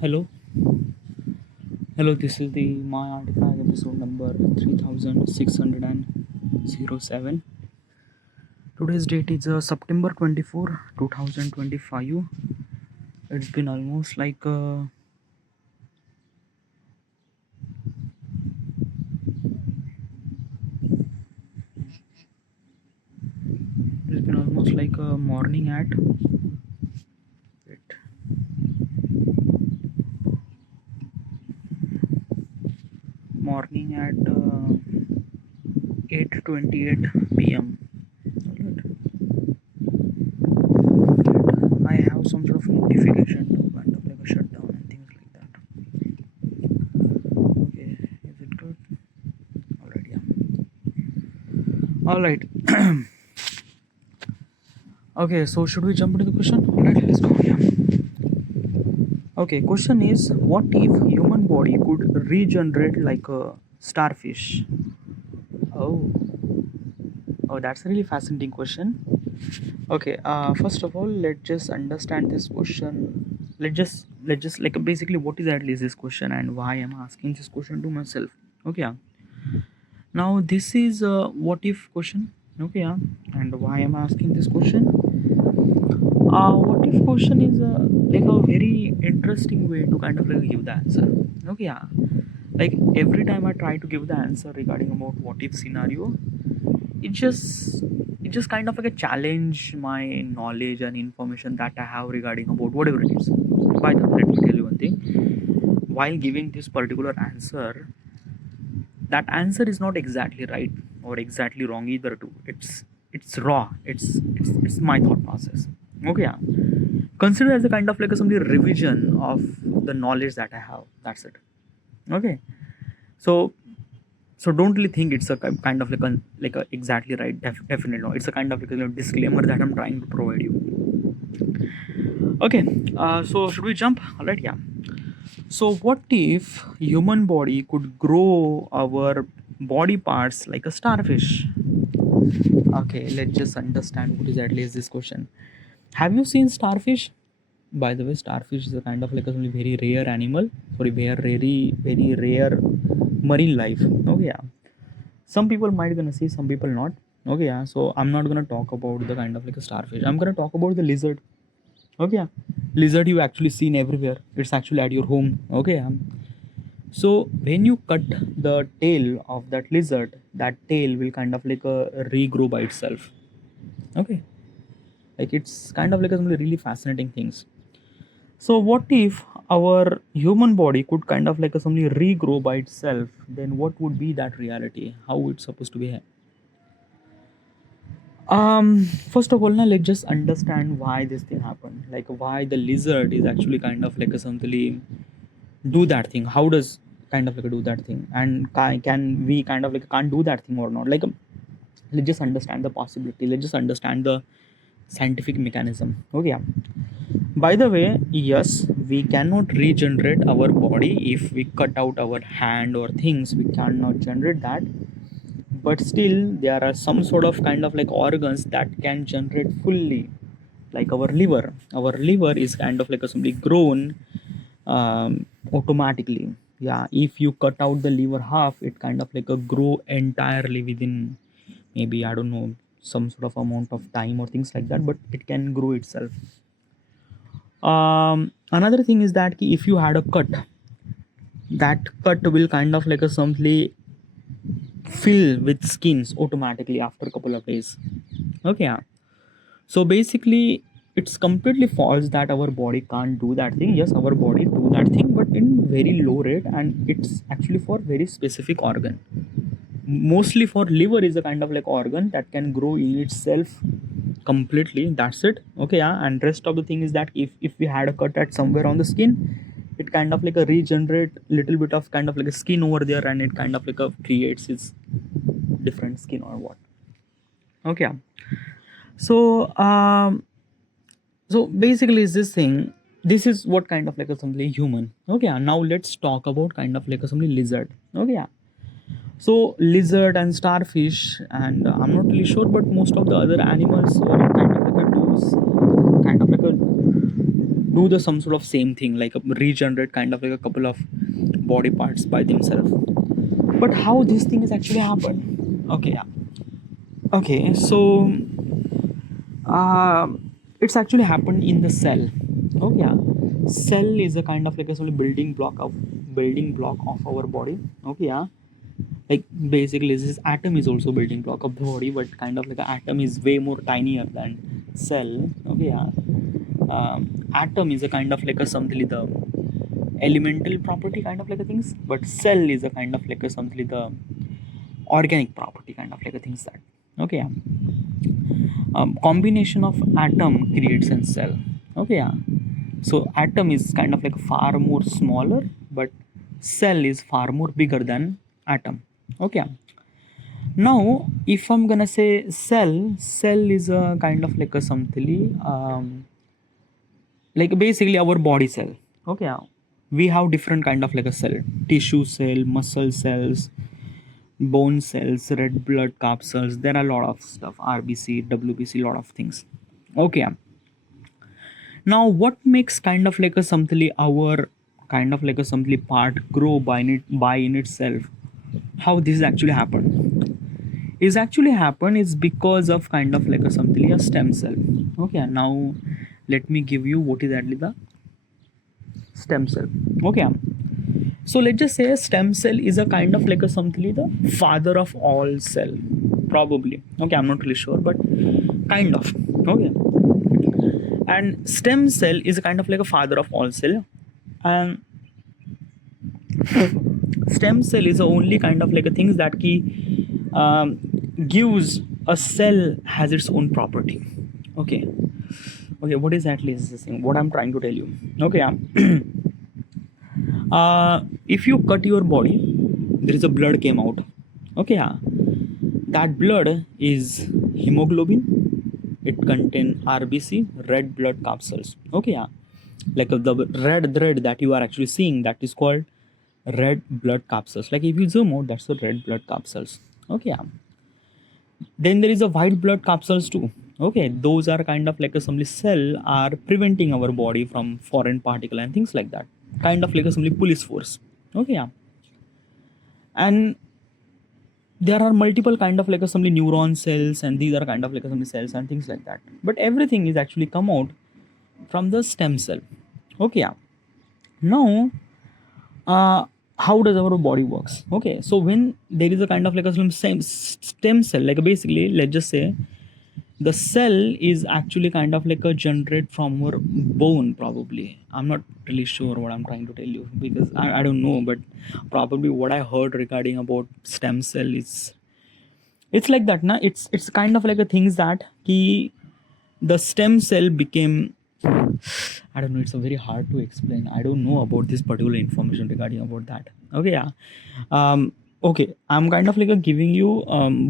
Hello, hello. This is the my artifact episode number 3607. Today's date is September 24, 2025. It's been almost like morning at wait, morning at 8:28 p.m. I have some sort of notification to kind of like a shutdown and things like that. Okay, is it good? Alright, yeah. Alright. Okay, so should we jump into the question? Alright, let's go. Yeah. Okay, question is, what if human body could regenerate like a starfish? Oh, oh, that's a really fascinating question. Okay, first of all, let's just understand this question. Let's just like basically what is at least this question and why I'm asking this question to myself. Okay, yeah. Now this is a what if question. Okay, yeah, and why I'm asking this question. What if question is like a very interesting way to kind of like give the answer. Okay, yeah. Like every time I try to give the answer regarding about what if scenario, it just it just kind of like a challenge my knowledge and information that I have regarding about whatever it is. By the way, let me tell you one thing. While giving this particular answer, that answer is not exactly right or exactly wrong either too. It's raw. It's my thought process. Okay, yeah. Consider as a kind of like a simply revision of the knowledge that I have. That's it. Okay. So don't really think it's a kind of like a exactly right. Definitely no. It's a kind of like a disclaimer that I'm trying to provide you. Okay. So should we jump? All right. Yeah. So what if human body could grow our body parts like a starfish? Okay, let's just understand what is at least this question. Have you seen starfish? By the way, starfish is a kind of like a very rare animal. Sorry, very rare marine life. Okay, yeah. Some people might gonna see, some people not. Okay, yeah. So I'm not gonna talk about the kind of like a starfish. I'm gonna talk about the lizard. Okay, yeah. Lizard you actually seen everywhere. It's actually at your home. Okay, yeah. So when you cut the tail of that lizard, that tail will kind of like regrow by itself. Okay, like it's kind of like a really fascinating things. So what if our human body could kind of like a something regrow by itself? Then what would be that reality? How it's supposed to be? First of all, now let's just understand why this thing happened. Like why the lizard is actually kind of like a something do that thing. How does kind of like do that thing? And can we kind of like can't do that thing or not? Like let's just understand the possibility. Let's just understand the scientific mechanism. Okay, yeah. By the way, yes, we cannot regenerate our body if we cut out our hand or things. We cannot generate that. But still, there are some sort of kind of like organs that can generate fully, like our liver. Our liver is kind of like a simply grown automatically. Yeah, if you cut out the liver half, it kind of like a grow entirely within maybe I don't know some sort of amount of time or things like that, but it can grow itself. Another thing is that if you had a cut, that cut will kind of like a simply fill with skins automatically after a couple of days. Okay, yeah. So basically it's completely false that our body can't do that thing. Yes, our body do that thing, but in very low rate, and it's actually for very specific organ. Mostly for liver is a kind of like organ that can grow in itself completely. That's it. Okay, yeah. And rest of the thing is that if we had a cut at somewhere on the skin, it kind of like a regenerate little bit of kind of like a skin over there, and it kind of like a creates its different skin or what. Okay, yeah. So so basically is this thing, this is what kind of like a something human. Okay, yeah. Now let's talk about kind of like a something lizard. Okay, yeah. So lizard and starfish, and I'm not really sure, but most of the other animals kind of like a do the some sort of same thing, like regenerate kind of like a couple of body parts by themselves. But how this thing is actually happen? Okay, yeah. Okay, so it's actually happened in the cell. Okay, yeah. Cell is a kind of like a sort of building block of our body. Okay, yeah. Like basically this atom is also building block of the body, but kind of like an atom is way more tinier than cell. Okay, yeah. Atom is a kind of like a something the elemental property kind of like a things, but cell is a kind of like a something the organic property kind of like a things that. Okay, yeah. Combination of atom creates a cell. Okay, yeah. So atom is kind of like far more smaller, but cell is far more bigger than atom. Okay, yeah. Now if I'm gonna say cell is a kind of like a something like basically our body cell. Okay, yeah. We have different kind of like a cell: tissue cell, muscle cells, bone cells, red blood capsules. There are a lot of stuff: RBC, WBC, lot of things. Okay, yeah. Now what makes kind of like a something our kind of like a something part grow by in itself? How this actually happened is actually happen is because of kind of like a something a stem cell. Okay, now let me give you what is actually the stem cell. Okay, so let's just say a stem cell is a kind of like a something the father of all cell, probably. Okay, I'm not really sure, but kind of. Okay, and stem cell is a kind of like a father of all cell, and stem cell is the only kind of like a things that um, gives a cell has its own property. Okay, okay, what exactly is this thing what I'm trying to tell you? Okay, if you cut your body, there is a blood came out. Okay, yeah. That blood is hemoglobin. It contain RBC, red blood capsules. Okay, yeah. Like the red thread that you are actually seeing, that is called red blood capsules. Like if you zoom out, that's the red blood capsules. Okay, yeah. Then there is a white blood capsules too. Okay, those are kind of like a some cell are preventing our body from foreign particle and things like that. Kind of like a some police force. Okay, yeah. And there are multiple kind of like a some neuron cells, and these are kind of like a some cells and things like that. But everything is actually come out from the stem cell. Okay, yeah. Now how does our body works? Okay, so when there is a kind of like a same stem cell, like basically let's just say the cell is actually kind of like a generate from our bone, probably. I'm not really sure what I'm trying to tell you, because I don't know, but probably what I heard regarding about stem cell is it's like that na. It's kind of like a things that the stem cell became, I don't know, it's a very hard to explain. I don't know about this particular information regarding about that. Okay, yeah. Okay, I'm kind of like giving you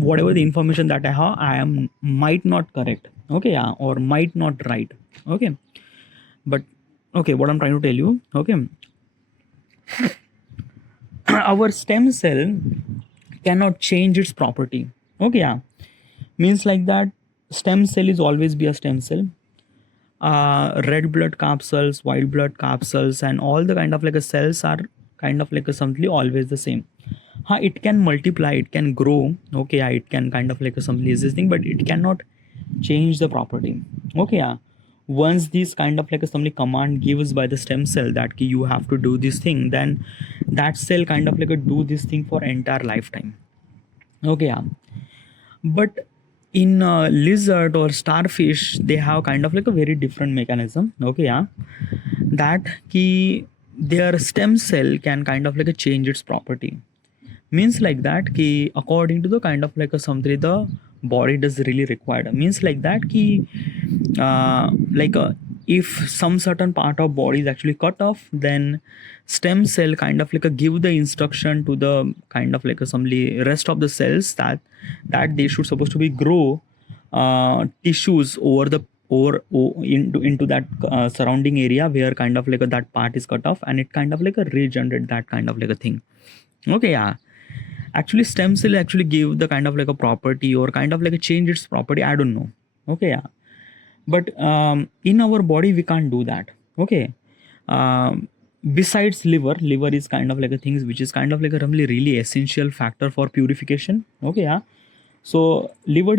whatever the information that I have. I am might not correct. Okay, yeah, or might not right. Okay, but okay, what I'm trying to tell you. Okay, our stem cell cannot change its property. Okay, yeah, means like that. Stem cell is always be a stem cell. Red blood capsules, white blood capsules, and all the kind of like a cells are kind of like a something always the same. It can multiply, it can grow. Okay, yeah, it can kind of like a something is this thing, but it cannot change the property. Okay, yeah. Once this kind of like a something command gives by the stem cell that you have to do this thing, then that cell kind of like a do this thing for entire lifetime. Okay, yeah. But in lizard or starfish, they have kind of like a very different mechanism. Okay, yeah, that key their stem cell can kind of like a change its property. Means like that key according to the kind of like a something the body does really required. Means like that key like if some certain part of body is actually cut off, then stem cell kind of like a give the instruction to the kind of like a some rest of the cells that they should supposed to be grow tissues over the into that surrounding area where kind of like that part is cut off, and it kind of like a regenerate that kind of like a thing. Okay, yeah. Actually stem cell actually give the kind of like a property or kind of like a change its property, I don't know. Okay, yeah. But in our body we can't do that. Okay. Besides liver is kind of like a things which is kind of like a really essential factor for purification. Okay, yeah. So liver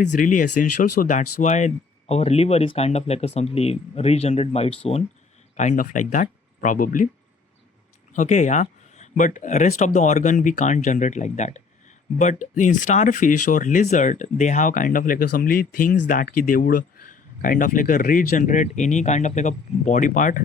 is really essential. So that's why our liver is kind of like a simply regenerate by its own, kind of like that probably. Okay, yeah. But rest of the organ we can't generate like that. But in starfish or lizard, they have kind of like a some things that they would kind of like a regenerate any kind of like a body part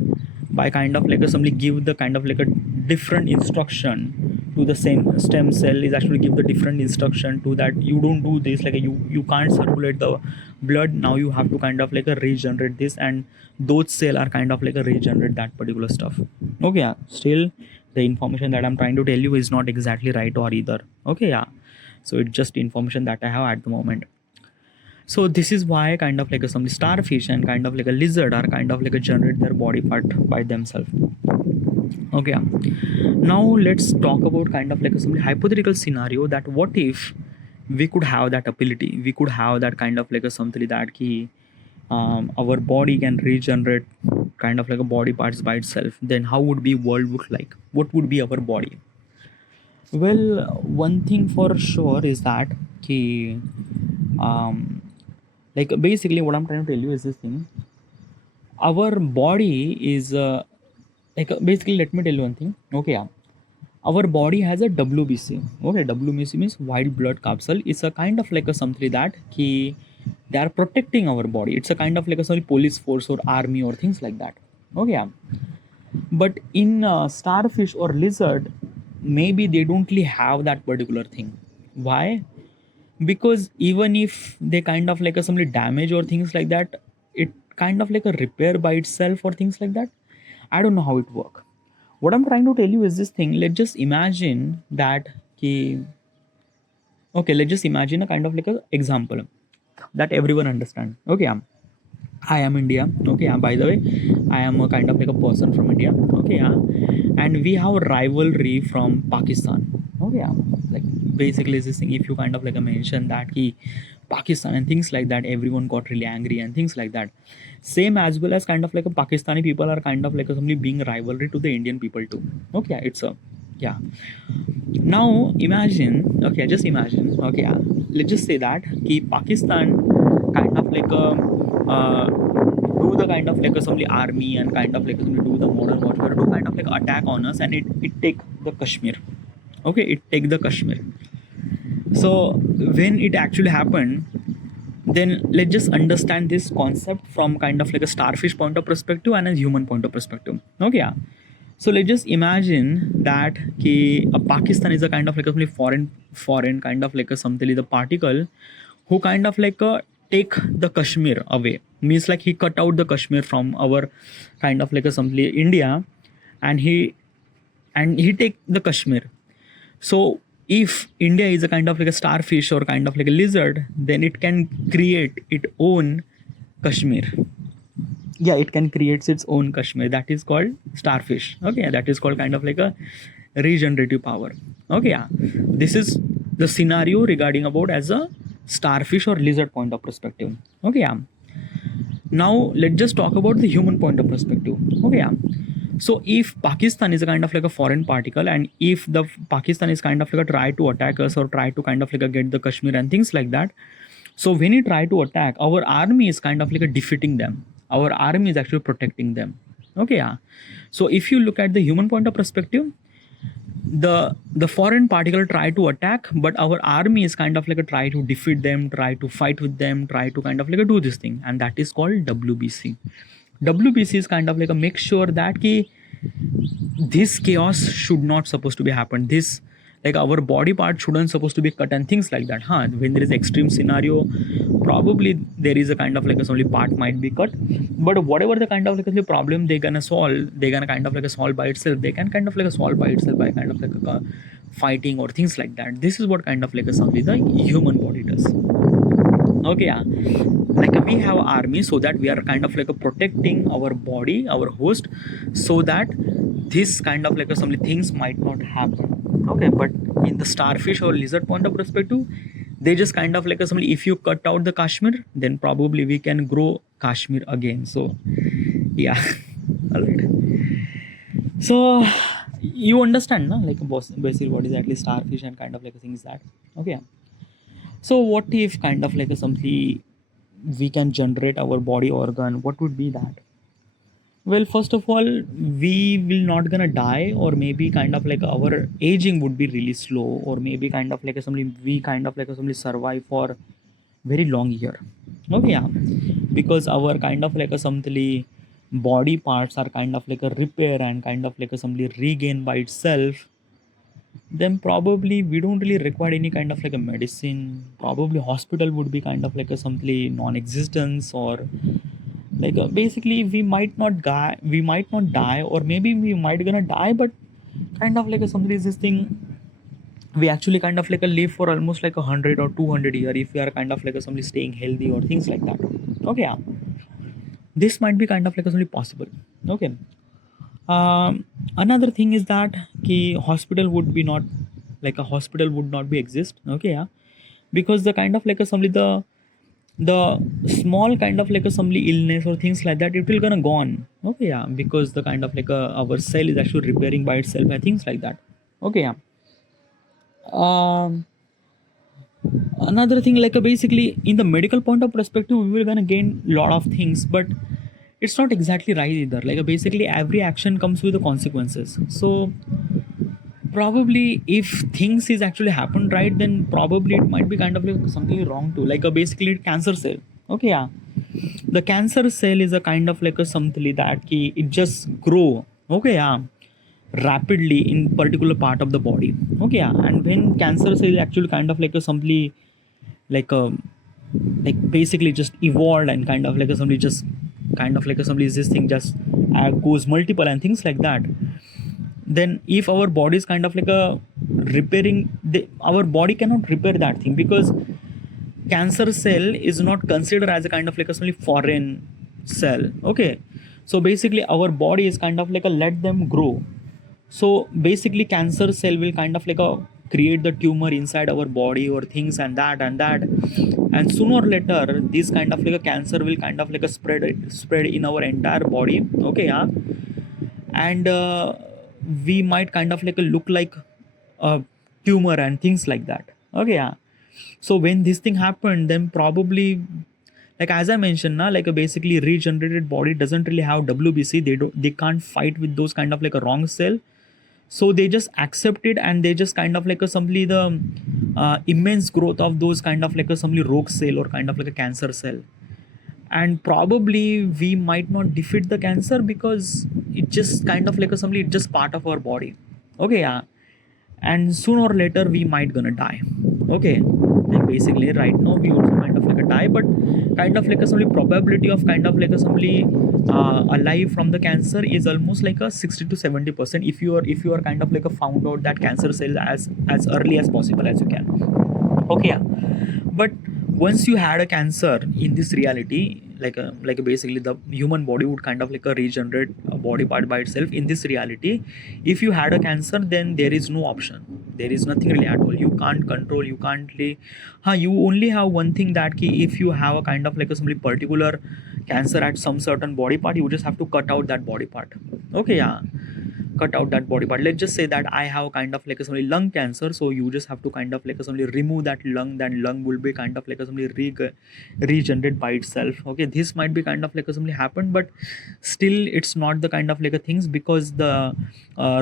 by kind of like a somebody give the kind of like a different instruction to the same stem cell is actually give the different instruction to that you don't do this, like you can't circulate the blood, now you have to kind of like a regenerate this, and those cell are kind of like a regenerate that particular stuff. Okay, yeah. Still the information that I'm trying to tell you is not exactly right or either. Okay, yeah. So it's just information that I have at the moment. So this is why kind of like some starfish and kind of like a lizard are kind of like a generate their body part by themselves. Okay, yeah. Now let's talk about kind of like some hypothetical scenario that what if we could have that ability, we could have that kind of like a something that key our body can regenerate kind of like a body parts by itself, then how would be world look like, what would be our body? Well, one thing for sure is that key like basically what I'm trying to tell you is this thing, our body is basically let me tell you one thing. Okay, yeah. Our body has a WBC. Okay, WBC means white blood capsule. It's a kind of like a something that they are protecting our body. It's a kind of like a sorry police force or army or things like that. Okay, yeah. But in starfish or lizard, maybe they don't really have that particular thing. Why? Because even if they kind of like a some damage or things like that, it kind of like a repair by itself or things like that. I don't know how it work. What I'm trying to tell you is this thing, let's just imagine that ki, okay, let's just imagine a kind of like a example that everyone understand. Okay, I am India. Okay, by the way, I am a kind of like a person from India. Okay, yeah. And we have rivalry from Pakistan. Okay, yeah. Like basically this thing, if you kind of like mention that he Pakistan and things like that, everyone got really angry and things like that. Same as well as kind of like a Pakistani people are kind of like a, somebody being rivalry to the Indian people too. Okay, yeah, it's a yeah. Now imagine, okay, just imagine, okay, yeah, let's just say that ki Pakistan kind of like a do the kind of like a some army and kind of like do the modern warfare, do kind of like attack on us, and it take the Kashmir. Okay, it take the Kashmir. So when it actually happened, then let's just understand this concept from kind of like a starfish point of perspective and a human point of perspective. Okay, yeah. So let's just imagine that a Pakistan is a kind of like a foreign kind of like a something the particle who kind of like take the Kashmir away. Means like he cut out the Kashmir from our kind of like a something India, and he take the Kashmir. So if India is a kind of like a starfish or kind of like a lizard, then it can create its own Kashmir. Yeah, it can create its own Kashmir. That is called starfish. Okay, that is called kind of like a regenerative power. Okay, yeah. This is the scenario regarding about as a starfish or lizard point of perspective. Okay, yeah. Now let's just talk about the human point of perspective. Okay, yeah. So if Pakistan is a kind of like a foreign particle, and if the Pakistan is kind of like a try to attack us or try to kind of like a get the Kashmir and things like that. So when he try to attack, our army is kind of like a defeating them. Our army is actually protecting them. Okay, yeah. So if you look at the human point of perspective, the foreign particle try to attack, but our army is kind of like a try to defeat them, try to fight with them, try to kind of like a do this thing, and that is called WBC. WBC is kind of like a make sure that this chaos should not supposed to be happen. This like our body part shouldn't supposed to be cut and things like that. When there is extreme scenario, probably there is a kind of like a only part might be cut, but whatever the kind of like the problem they're gonna solve, they're gonna kind of like a solve by itself. They can kind of like a solve by itself by kind of like a fighting or things like that. This is what kind of like a something the human body does. Okay, yeah. Like we have army, so that we are kind of like a protecting our body, our host, so that this kind of like a some things might not happen. Okay, but in the starfish or lizard point of perspective, they just kind of like a some, if you cut out the Kashmir, then probably we can grow Kashmir again. So yeah. All right. So you understand, na? Like basically what is at least starfish and kind of like a thing is that. Okay. So what if kind of like a something we can generate our body organ? What would be that? Well, first of all, we will not gonna die, or maybe kind of like our aging would be really slow, or maybe kind of like a something we kind of like a something survive for very long year. Okay, yeah, because our kind of like a something body parts are kind of like a repair and kind of like a something regain by itself, then probably we don't really require any kind of like a medicine. Probably hospital would be kind of like a something non-existence, or like basically we might not die, or maybe we might gonna die, but kind of like a something is this thing, we actually kind of like a live for almost like 100 or 200 year if we are kind of like a somebody staying healthy or things like that. Okay, yeah, this might be kind of like a something possible. Okay. Another thing is that ki hospital would be not, like a hospital would not be exist. Okay, yeah, because the kind of like a somebody the small kind of like a somebody illness or things like that, it will gonna gone. Okay, yeah, because the kind of like our cell is actually repairing by itself and things like that. Okay, yeah. um Another thing, like basically in the medical point of perspective, we will gonna gain lot of things, but it's not exactly right either. Like basically every action comes with the consequences. So probably if things is actually happened right, then probably it might be kind of like something wrong too, like a basically cancer cell. Okay, yeah, the cancer cell is a kind of like a something that it just grow. Okay, yeah, rapidly in particular part of the body. Okay, yeah, and when cancer cell actually kind of like a something like a like basically just evolved and kind of like a somebody just kind of like a somebody is this thing just goes multiple and things like that, then if our body is kind of like a our body cannot repair that thing, because cancer cell is not considered as a kind of like a simply foreign cell. Okay, so basically our body is kind of like a let them grow. So basically cancer cell will kind of like a create the tumor inside our body or things and that, and sooner or later this kind of like a cancer will kind of like a spread in our entire body. Okay, yeah, and we might kind of like a look like a tumor and things like that. Okay, yeah, so when this thing happened, then probably, like as I mentioned now, like a basically regenerated body doesn't really have WBC. They can't fight with those kind of like a wrong cell, so they just accept it, and they just kind of like a simply the immense growth of those kind of like a simply rogue cell or kind of like a cancer cell. And probably we might not defeat the cancer, because it just kind of like a simply it's just part of our body. Okay, yeah, and sooner or later we might gonna die. Okay, like basically right now we also kind of like a die, but kind of like a simply probability of kind of like a simply alive from the cancer is almost like a 60 to 70% if you are kind of like a found out that cancer cell as early as possible as you can. Okay, yeah, but once you had a cancer in this reality, like basically the human body would kind of like a regenerate a body part by itself in this reality. If you had a cancer, then there is no option, there is nothing really at all, you can't control, you can't really you only have one thing, that key, if you have a kind of like a some particular cancer at some certain body part, you just have to cut out that body part. Okay, yeah, cut out that body part. Let's just say that I have kind of like a somebody lung cancer, so you just have to kind of like a somebody remove that lung, then lung will be kind of like a somebody regenerate by itself. Okay, this might be kind of like a somebody happened, but still it's not the kind of like a things, because the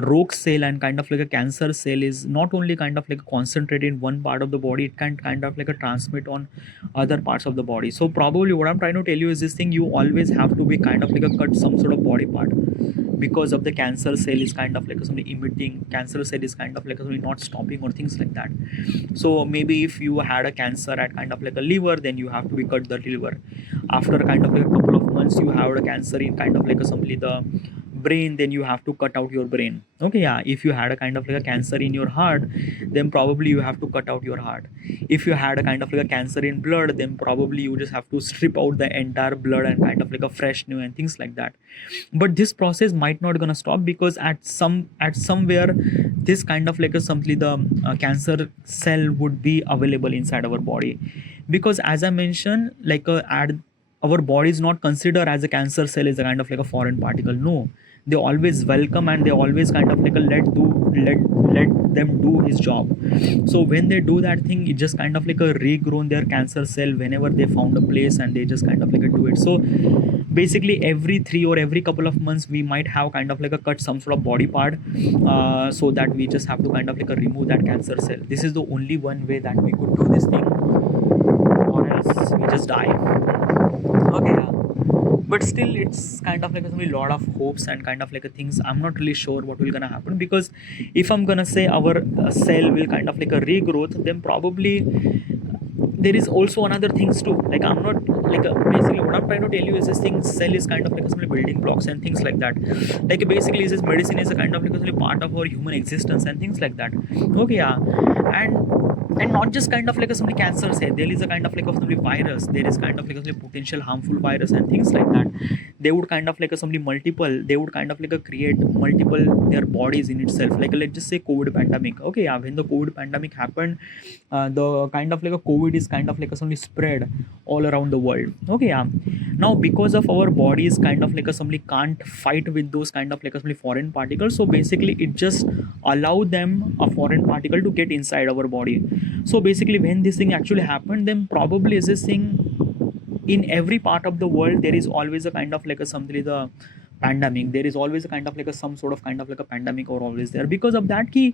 rogue cell and kind of like a cancer cell is not only kind of like concentrated in one part of the body, it can kind of like a transmit on other parts of the body. So probably what I'm trying to tell you is this thing, you always have to be kind of like a cut some sort of body part, because of the cancer cell is kind of like something emitting, cancer cell is kind of like something not stopping or things like that. So maybe if you had a cancer at kind of like a liver, then you have to be cut the liver. After kind of like a couple of months, you have a cancer in kind of like a simply the brain, then you have to cut out your brain. Okay, yeah, if you had a kind of like a cancer in your heart, then probably you have to cut out your heart. If you had a kind of like a cancer in blood, then probably you just have to strip out the entire blood and kind of like a fresh new and things like that. But this process might not gonna stop, because at somewhere this kind of like a simply the cancer cell would be available inside our body, because as I mentioned, like at our body is not considered as a cancer cell is a kind of like a foreign particle. No, they always welcome and they always kind of like a let them do his job. So when they do that thing, it just kind of like a regrown their cancer cell whenever they found a place, and they just kind of like a do it. So basically every 3 or every couple of months we might have kind of like a cut some sort of body part, so that we just have to kind of like a remove that cancer cell. This is the only one way that we could do this thing, or else we just die. Okay, yeah. But still it's kind of like a lot of hopes and kind of like a things. I'm not really sure what will gonna happen, because if I'm gonna say our cell will kind of like a regrowth, then probably there is also another things too. Like I'm not like basically what I'm trying to tell you is this thing, cell is kind of like some building blocks and things like that. Like basically is this medicine is a kind of like a part of our human existence and things like that. Okay, yeah. And not just kind of like a somebody cancer say, there is a kind of like a somebody virus, there is kind of like a somebody potential harmful virus and things like that. They would kind of like a somebody multiple, they would kind of like a create multiple their bodies in itself. Like let's just say COVID pandemic. Okay, yeah, when the COVID pandemic happened, the kind of like a COVID is kind of like a somebody spread all around the world. Okay, yeah. Now because of our bodies kind of like a somebody can't fight with those kind of like a somebody foreign particles, so basically it just allow them a foreign particle to get inside our body. So basically when this thing actually happened, then probably is this thing in every part of the world there is always a kind of like a something the pandemic, there is always a kind of like a some sort of kind of like a pandemic or always there, because of that key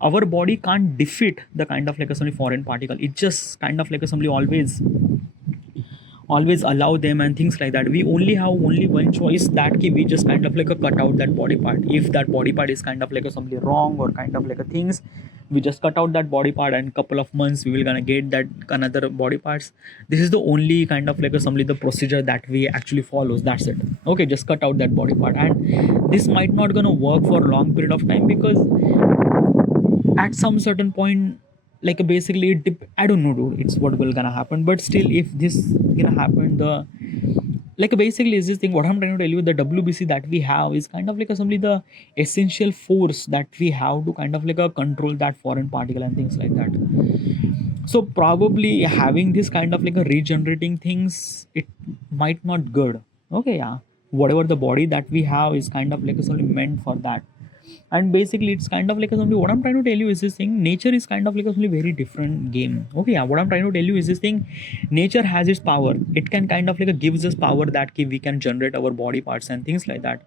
our body can't defeat the kind of like a some foreign particle. It just kind of like a somebody always allow them and things like that. We only have only one choice, that key we just kind of like a cut out that body part. If that body part is kind of like a something wrong or kind of like a things, we just cut out that body part, and couple of months we will gonna get that another body parts. This is the only kind of like a something the procedure that we actually follows. That's it. Okay, just cut out that body part, and this might not gonna work for a long period of time, because at some certain point, like basically I don't know dude, it's what will gonna happen. But still if this gonna happen, the like basically is this thing what I'm trying to tell you, the WBC that we have is kind of like a simply the essential force that we have to kind of like a control that foreign particle and things like that. So probably having this kind of like a regenerating things, it might not good. Okay, yeah, whatever the body that we have is kind of like only meant for that. And basically it's kind of like a something what I'm trying to tell you is this thing, nature is kind of like a really very different game. Okay, yeah, what I'm trying to tell you is this thing, nature has its power. It can kind of like a gives us power that we can generate our body parts and things like that.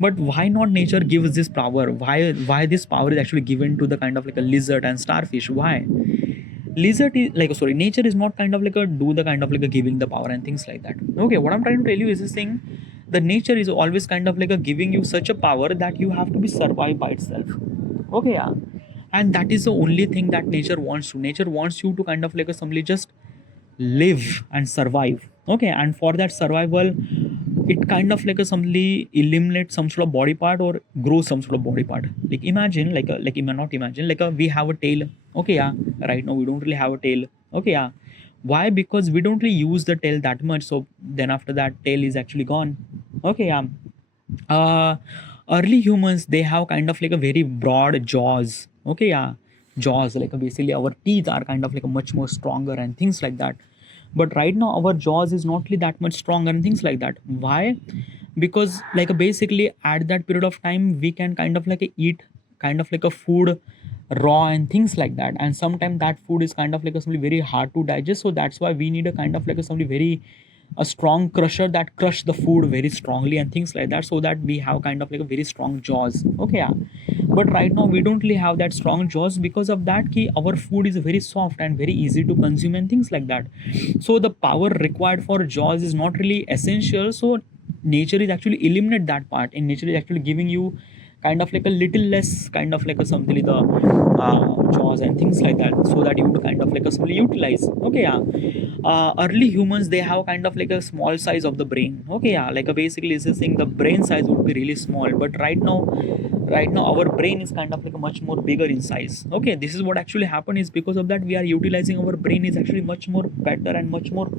But why not nature gives this power? Why this power is actually given to the kind of like a lizard and starfish? Why lizard is like sorry, nature is not kind of like a do the kind of like a giving the power and things like that. Okay, what I'm trying to tell you is this thing, the nature is always kind of like a giving you such a power that you have to be survived by itself. Okay, yeah. And that is the only thing that nature wants to. Nature wants you to kind of like a simply just live and survive. Okay, and for that survival, it kind of like a simply eliminate some sort of body part or grow some sort of body part. Like imagine like you may not imagine like we have a tail. Okay, yeah, right now we don't really have a tail. Okay, yeah, why? Because we don't really use the tail that much, so then after that tail is actually gone. Okay, yeah. uh Early humans, they have kind of like a very broad jaws. Okay, yeah, jaws, like basically our teeth are kind of like a much more stronger and things like that. But right now our jaws is not really that much stronger and things like that. Why? Because like basically at that period of time we can kind of like eat kind of like a food raw and things like that, and sometimes that food is kind of like a something very hard to digest. So that's why we need a kind of like a something very a strong crusher that crush the food very strongly and things like that, so that we have kind of like a very strong jaws. Okay, yeah. But right now we don't really have that strong jaws. Because of that key our food is very soft and very easy to consume and things like that. So the power required for jaws is not really essential. So nature is actually eliminate that part, and nature is actually giving you kind of like a little less kind of like a something the jaws and things like that, so that you would kind of like a simply utilize. Okay, yeah. Early humans, they have kind of like a small size of the brain. Okay, yeah, like basically is this thing, the brain size would be really small. But right now our brain is kind of like a much more bigger in size. Okay, this is what actually happened is because of that we are utilizing our brain is actually much more better and much more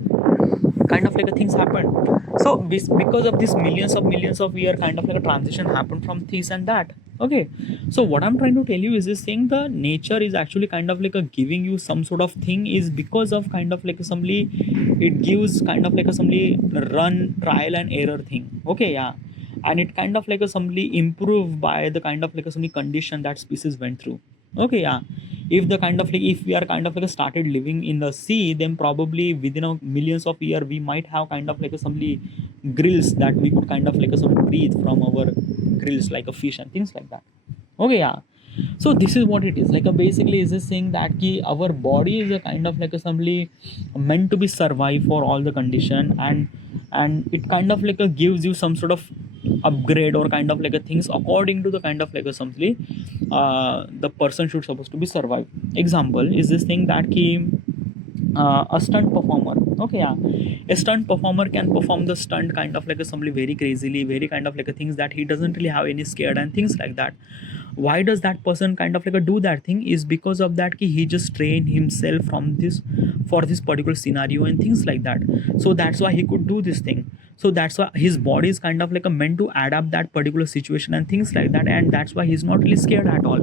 kind of like a things happen. So because of this millions of year kind of like a transition happened from this and that. Okay, so what I'm trying to tell you is this thing: the nature is actually kind of like a giving you some sort of thing, is because of kind of like a assembly. It gives kind of like a assembly run trial and error thing. Okay, yeah, and it kind of like a assembly improve by the kind of like assembly condition that species went through. Okay, yeah, if the kind of like, if we are kind of like started living in the sea, then probably within a millions of year we might have kind of like assembly grills that we could kind of like assembly breathe from our grills, like a fish and things like that. Okay, yeah, so this is what it is like, basically is this saying that ki our body is a kind of like assembly meant to be survive for all the condition, and it kind of like gives you some sort of upgrade or kind of like a things according to the kind of like assembly the person should supposed to be survive. Example is this thing that ki a stunt performer. Okay, yeah, a stunt performer can perform the stunt kind of like assembly very crazily, very kind of like a things that he doesn't really have any scared and things like that. Why does that person kind of like a do that thing? Is because of that he just train himself from this for this particular scenario and things like that. So that's why he could do this thing. So that's why his body is kind of like a meant to adapt that particular situation and things like that, and that's why he's not really scared at all.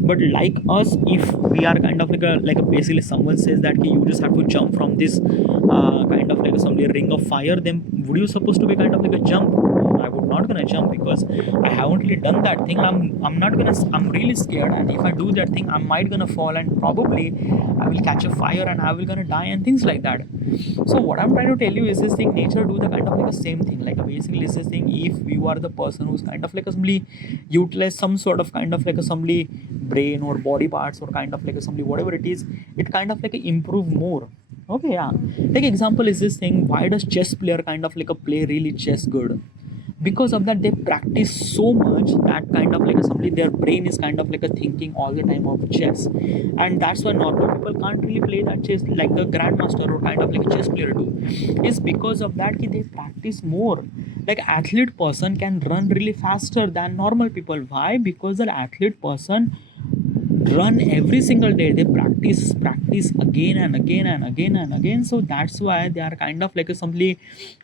But like us, if we are kind of like a basically someone says that you just have to jump from this kind of like some ring of fire, then would you supposed to be kind of like a jump? I would not gonna jump because I haven't really done that thing. I'm not gonna, I'm really scared, and if I do that thing I might gonna fall, and probably I will catch a fire and I will gonna die and things like that. So what I'm trying to tell you is this thing: nature do the kind of like the same thing. Like basically is this thing: if you are the person who's kind of like assembly utilize some sort of kind of like assembly brain or body parts or kind of like assembly whatever it is, it kind of like improve more. Okay, yeah, like example is this thing: why does chess player kind of like a play really chess good? Because of that they practice so much that kind of like assembly their brain is kind of like a thinking all the time of chess, and that's why normal people can't really play that chess like the grandmaster or kind of like a chess player do. Is because of that they practice more. Like athlete person can run really faster than normal people. Why? Because the athlete person run every single day. They practice again and again and again and again. So that's why they are kind of like a simply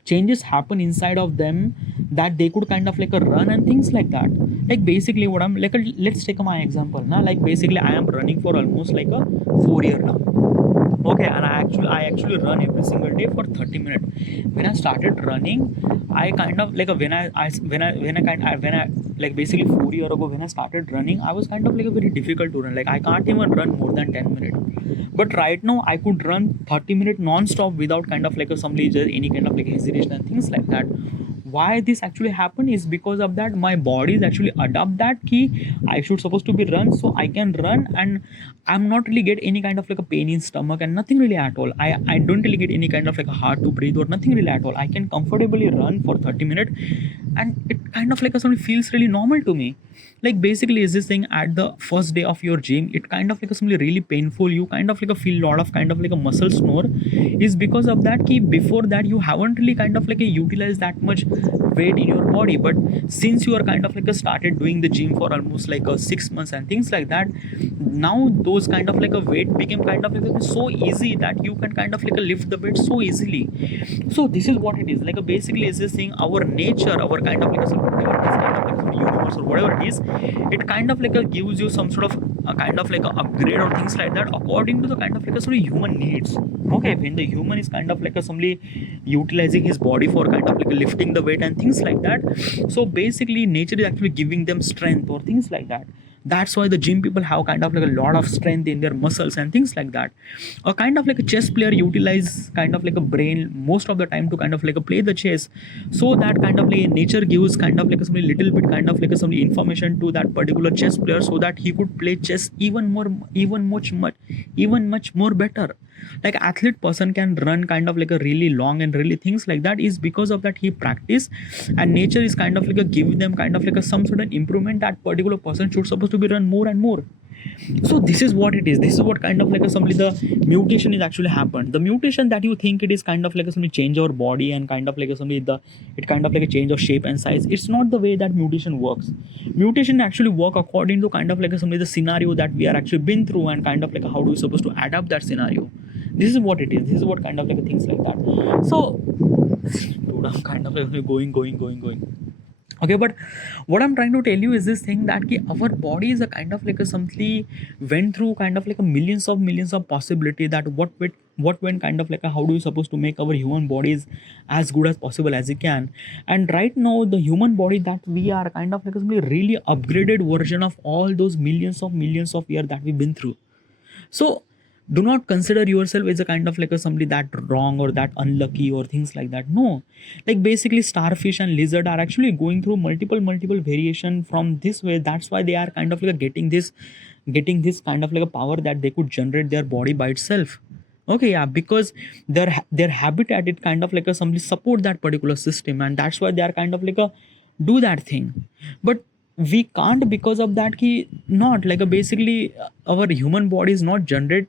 changes happen inside of them, that they could kind of like a run and things like that. Like basically what I'm like let's take my example now. Like basically I am running for almost like a 4 year now. Okay, and I actually run every single day for 30 minutes. When I started running, I kind of like when I like basically 4 year ago when I started running, I was kind of like a very difficult to run. Like I can't even run more than 10 minutes. But right now I could run 30 minutes non-stop without kind of like a some any kind of like hesitation and things like that. Why this actually happened is because of that my body is actually adapt that key. I should supposed to be run, so I can run, and I'm not really get any kind of like a pain in stomach and nothing really at all. I don't really get any kind of like a hard to breathe or nothing really at all. I can comfortably run for 30 minutes, and it kind of like something feels really normal to me. Like basically is this thing: at the first day of your gym, it kind of like something really painful. You kind of like a feel lot of kind of like a muscle snore, is because of that key. Before that you haven't really kind of like a utilized that much weight in your body, but since you are kind of like a started doing the gym for almost like a 6 months and things like that, now those kind of like a weight became kind of like so easy that you can kind of like a lift the weight so easily. So this is what it is like, basically is this thing: our nature, our kind of like whatever it is, kind of like universe or whatever it is, it kind of like gives you some sort of a kind of like a upgrade or things like that according to the kind of like a sort of human needs. Okay, when the human is kind of like a somebody utilizing his body for kind of like lifting the weight and things like that, so basically nature is actually giving them strength or things like that. That's why the gym people have kind of like a lot of strength in their muscles and things like that. A kind of like a chess player utilize kind of like a brain most of the time to kind of like a play the chess, so that kind of like nature gives kind of like a some little bit kind of like a some information to that particular chess player, so that he could play chess even more, even much more better. Like athlete person can run kind of like a really long and really things like that, is because of that he practice, and nature is kind of like a give them kind of like a some sort of improvement. That particular person should supposed to be run more and more. So this is what it is. This is what kind of like a somebody the mutation is actually happened. The mutation that you think it is kind of like a somebody change our body and kind of like a somebody the it kind of like a change of shape and size. It's not the way that mutation works. Mutation actually work according to kind of like a somebody the scenario that we are actually been through, and kind of like how do we supposed to adapt that scenario. This is what it is. This is what kind of like things like that. So dude, I'm kind of like going. Okay, but what I'm trying to tell you is this thing that ki our body is a kind of like a something went through kind of like a millions of possibility, that what went kind of like a, how do you supposed to make our human bodies as good as possible as you can. And right now the human body that we are kind of like a really upgraded version of all those millions of years that we've been through. So do not consider yourself as a kind of like a somebody that wrong or that unlucky or things like that. No, like basically starfish and lizard are actually going through multiple variation from this way. That's why they are kind of like getting this kind of like a power that they could generate their body by itself. Okay, yeah, because their habitat, it kind of like a somebody support that particular system, and that's why they are kind of like a do that thing. But we can't, because of that key, not like a basically our human body is not generate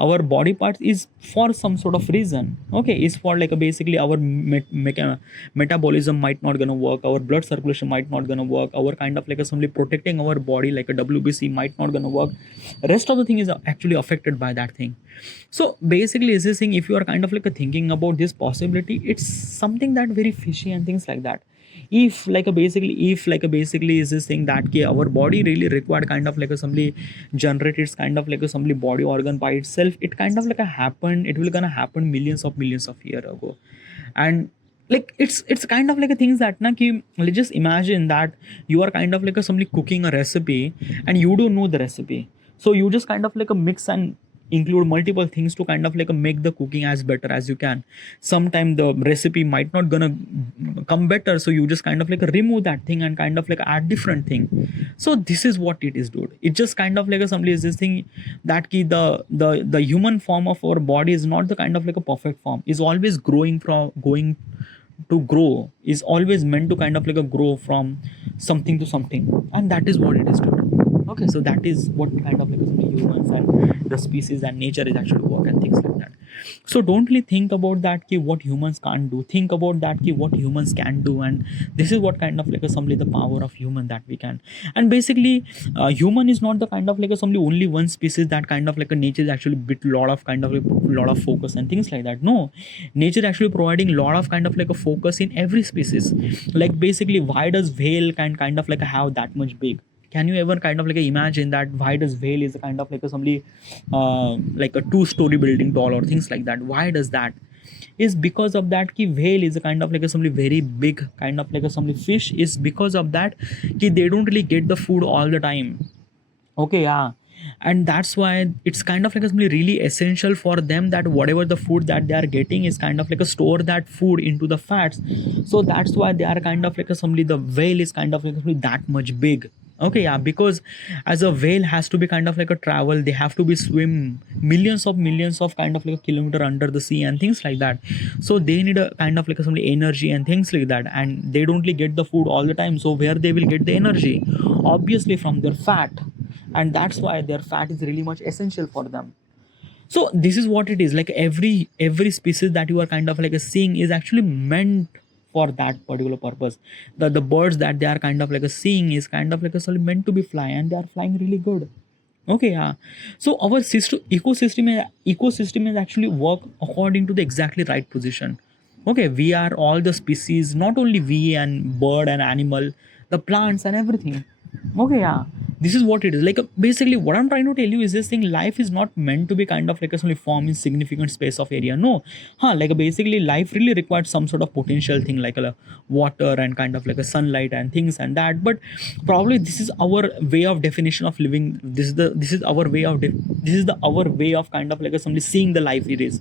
our body parts is for some sort of reason. Okay, is for like a basically our metabolism might not gonna work, our blood circulation might not gonna work, our kind of like a somebody protecting our body like a WBC might not gonna work. Rest of the thing is actually affected by that thing. So basically is this thing, if you are kind of like a thinking about this possibility, it's something that very fishy and things like that. If like a basically is this thing that our body really required kind of like a somebody generate its kind of like a somebody body organ by itself, it kind of like a happen, it will gonna happen millions of year ago. And like it's kind of like a things that na ki, let's just imagine that you are kind of like a somebody cooking a recipe and you don't know the recipe. So you just kind of like a mix and include multiple things to kind of like a make the cooking as better as you can. Sometime the recipe might not gonna come better, so you just kind of like remove that thing and kind of like add different thing. So this is what it is, dude. It just kind of like a somebody is this thing that ki the human form of our body is not the kind of like a perfect form, is always growing from going to grow, is always meant to kind of like a grow from something to something, and that is what it is, dude. Okay, so that is what kind of like humans and the species and nature is actually work and things like that. So don't really think about that ki what humans can't do, think about that ki what humans can do. And this is what kind of like a somebody the power of human that we can. And basically human is not the kind of like a somebody only one species that kind of like a nature is actually bit lot of kind of like lot of focus and things like that. No, nature actually providing lot of kind of like a focus in every species. Like basically why does whale can kind of like have that much big? Can you ever kind of like imagine that why does whale is a kind of like a somebody like a two-story building tall or things like that? Why does that? Is because of that ki whale is a kind of like a somebody very big kind of like a somebody fish, is because of that ki they don't really get the food all the time. Okay, yeah. And that's why it's kind of like a really essential for them that whatever the food that they are getting is kind of like a store that food into the fats. So that's why they are kind of like a somebody the whale is kind of like a that much big. Okay, yeah, because as a whale has to be kind of like a travel, they have to be swim millions of kind of like a kilometer under the sea and things like that. So they need a kind of like a somebody energy and things like that, and they don't really get the food all the time. So where they will get the energy? Obviously from their fat. And that's why their fat is really much essential for them. So this is what it is, like every species that you are kind of like a seeing is actually meant for that particular purpose. The birds that they are kind of like a seeing is kind of like a solely meant to be fly, and they are flying really good. Okay, yeah. So our ecosystem is actually work according to the exactly right position. Okay, we are all the species, not only we and bird and animal, the plants and everything. Okay, yeah. This is what it is. Like basically, what I'm trying to tell you is this thing: life is not meant to be kind of like a only form in significant space of area. No, like basically, life really requires some sort of potential thing like a water and kind of like a sunlight and things and that. But probably this is our way of definition of living. This is our way of this is the our way of kind of like a somebody seeing the life it is.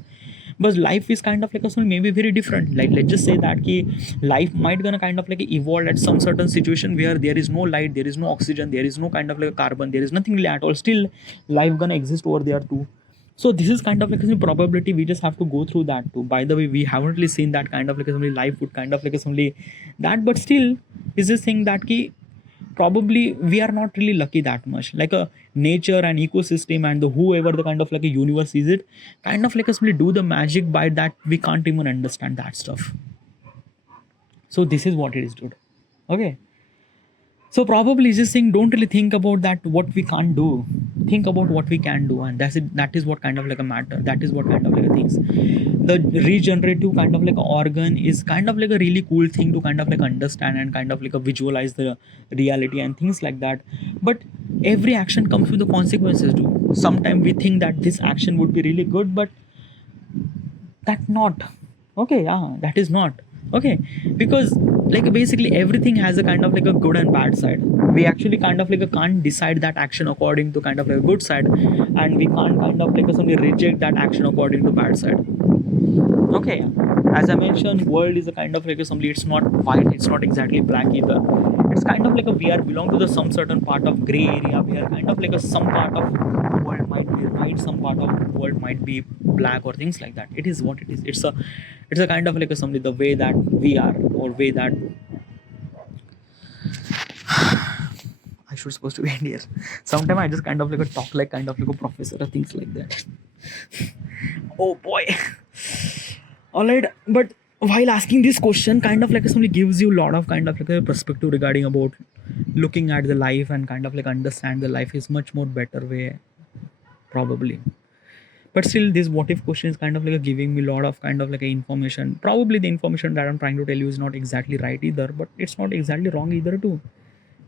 But life is kind of like a so maybe very different. Like let's just say that ki life might gonna kind of like evolve at some certain situation where there is no light, there is no oxygen, there is no kind of like carbon, there is nothing really at all, still life gonna exist over there too. So this is kind of like a probability, we just have to go through that too. By the way, we haven't really seen that kind of like a life would kind of like a that, but still is this thing that ki probably we are not really lucky that much. Like a nature and ecosystem and the whoever the kind of like a universe is it kind of like us really do the magic by that we can't even understand that stuff. So this is what it is, dude. Okay, so probably just saying don't really think about that what we can't do. think about what we can do, and that is what kind of like a matter, that is what kind of like a things. The regenerative kind of like a organ is kind of like a really cool thing to kind of like understand and kind of like a visualize the reality and things like that. But every action comes with the consequences too. Sometimes we think that this action would be really good, but that not okay. Yeah, that is not okay, because like basically everything has a kind of like a good and bad side. We actually kind of like a can't decide that action according to kind of like a good side, and we can't kind of like a simply reject that action according to bad side. Okay, as I mentioned, world is a kind of like a something, it's not white, it's not exactly black either. It's kind of like a we are belong to the some certain part of gray area. We are kind of like a some part of world might be right, some part of world might be black or things like that. It is what it is. It's a kind of like a something, the way that we are, or way that I should supposed to be in here. Sometimes I just kind of like a talk like kind of like a professor or things like that. Oh boy. Alright, but while asking this question, kind of like somebody gives you a lot of kind of like a perspective regarding about looking at the life and kind of like understand the life is much more better way, probably. But still, this what if question is kind of like a giving me a lot of kind of like a information. Probably the information that I'm trying to tell you is not exactly right either, but it's not exactly wrong either too.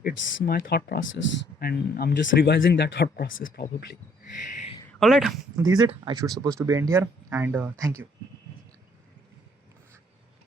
It's my thought process, and I'm just revising that thought process probably. All right, this is it. I should supposed to be end here, and thank you.